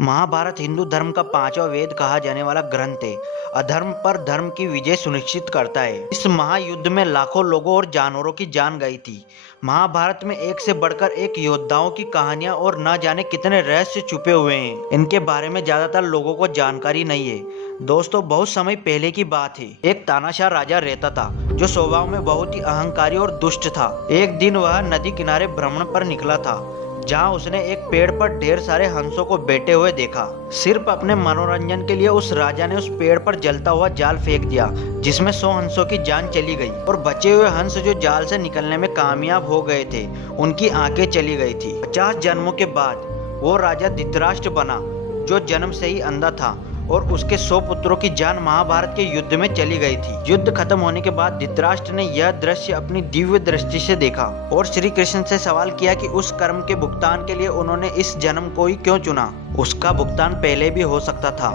महाभारत हिंदू धर्म का पांचवा वेद कहा जाने वाला ग्रंथ है। अधर्म पर धर्म की विजय सुनिश्चित करता है। इस महायुद्ध में लाखों लोगों और जानवरों की जान गई थी। महाभारत में एक से बढ़कर एक योद्धाओं की कहानियां और न जाने कितने रहस्य छुपे हुए हैं। इनके बारे में ज्यादातर लोगों को जानकारी नहीं है। दोस्तों, बहुत समय पहले की बात है। एक तानाशाह राजा रहता था जो स्वभाव में बहुत ही अहंकारी और दुष्ट था। एक दिन वह नदी किनारे भ्रमण पर निकला था, जहां उसने एक पेड़ पर ढेर सारे हंसों को बैठे हुए देखा। सिर्फ अपने मनोरंजन के लिए उस राजा ने उस पेड़ पर जलता हुआ जाल फेंक दिया, जिसमें 100 हंसों की जान चली गई और बचे हुए हंस जो जाल से निकलने में कामयाब हो गए थे, उनकी आंखें चली गई थी। 50 जन्मों के बाद वो राजा धृतराष्ट्र बना, जो जन्म से ही अंधा था, और उसके 100 पुत्रों की जान महाभारत के युद्ध में चली गई थी। युद्ध खत्म होने के बाद धृतराष्ट्र ने यह दृश्य अपनी दिव्य दृष्टि से देखा और श्री कृष्ण से सवाल किया कि उस कर्म के भुगतान के लिए उन्होंने इस जन्म को ही क्यों चुना। उसका भुगतान पहले भी हो सकता था।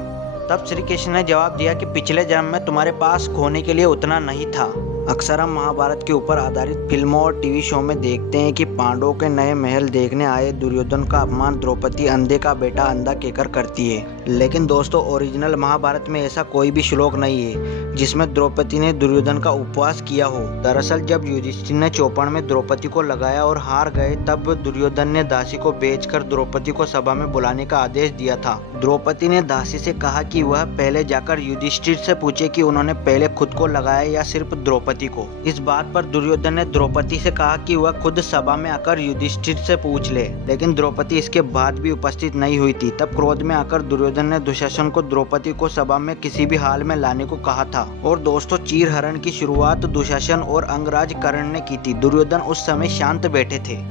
तब श्री कृष्ण ने जवाब दिया कि पिछले जन्म में तुम्हारे पास खोने के लिए उतना नहीं था। अक्सर हम महाभारत के ऊपर आधारित फिल्मों और टीवी शो में देखते हैं कि पांडवों के नए महल देखने आए दुर्योधन का अपमान द्रौपदी अंधे का बेटा अंधा कहकर करती है। लेकिन दोस्तों, ओरिजिनल महाभारत में ऐसा कोई भी श्लोक नहीं है जिसमें द्रौपदी ने दुर्योधन का उपवास किया हो। दरअसल जब युधिष्ठिर ने चौपड़ में द्रौपदी को लगाया और हार गए, तब दुर्योधन ने दासी को बेचकर द्रौपदी को सभा में बुलाने का आदेश दिया था। द्रौपदी ने दासी से कहा कि वह पहले जाकर युधिष्ठिर से पूछे कि उन्होंने पहले खुद को लगाया या सिर्फ द्रौपदी को। इस बात पर दुर्योधन ने द्रौपदी से कहा कि वह खुद सभा में आकर युधिष्ठिर से पूछ ले, लेकिन द्रौपदी इसके बाद भी उपस्थित नहीं हुई थी। तब क्रोध में आकर दुर्योधन ने दुशासन को द्रौपदी को सभा में किसी भी हाल में लाने को कहा था। और दोस्तों, चीरहरण की शुरुआत दुशासन और अंगराज कर्ण ने की थी। दुर्योधन उस समय शांत बैठे थे।